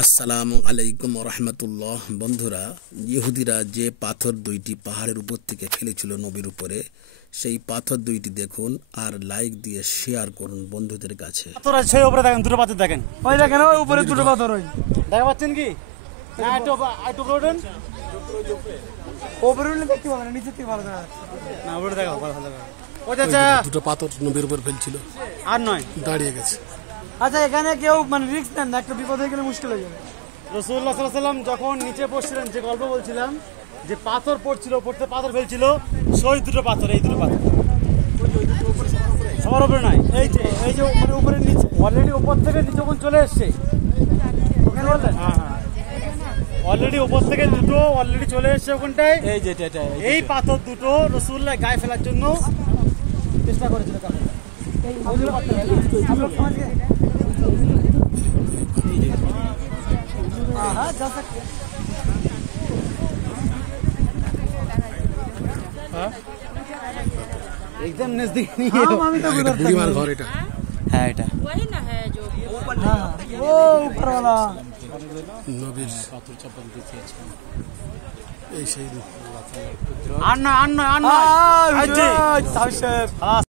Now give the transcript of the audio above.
আসসালামু আলাইকুম রহমতুল্লাহ। বন্ধুরা, ইহুদিরা যে পাথর দুইটি পাহাড়ের উপর থেকে ফেলেছিল নবীর উপরে, সেই পাথর দুইটি দেখুন আর লাইক দিয়ে শেয়ার করুন বন্ধুদের কাছে। পাথর আছে সেই উপরে দেখেন, দুটো পাথর দেখেন, ওই দেখেন ওই উপরে দুটো পাথর, ওই দেখা পাচ্ছেন কি না? একটু ওঠেন, উপরে উঠলে দেখতে পাবেন, নিচে থেকে ভালো দেখা যাচ্ছে না উপরে দেখাও, ভালো দেখা। ওই চাচা দুটো পাথর নবীর উপর ফেলছিল, আর নয়, দাঁড়িয়ে গেছে। আচ্ছা, এখানে কেউ মানে রিস্ক নেন না, একটা বিপদ হয়ে গেলে মুশকিল হয়ে যাবে। রাসূলুল্লাহ সাল্লাল্লাহু আলাইহি ওয়াসাল্লাম যখন নিচে পড়ছিলেন, যে গল্প বলছিলাম, যে পাথর পড়ছিল, পড়তে পাথর ফেলছিল, সেই দুটো পাথর, এই দুটো পাথর সবার উপরে নাই। এই যে মানে উপরে নিচে অলরেডি উপর থেকে নিচে যখন চলে এসছে, ওখানে বললেন হ্যাঁ অলরেডি উপর থেকে দুটো অলরেডি চলে এসছে ওখানটায়। এই যে এই পাথর দুটো রাসূলুল্লাহ গায়ে ফেলার জন্য চেষ্টা করেছিল। एकदम नजदीक नहीं है। বুড়িমার ঘর এটা। है এটা वही ना है जो ও উপর वाला নবীর পাথর চাপা দিতে এই সেই আর নয়, আর নয়, আর নয়।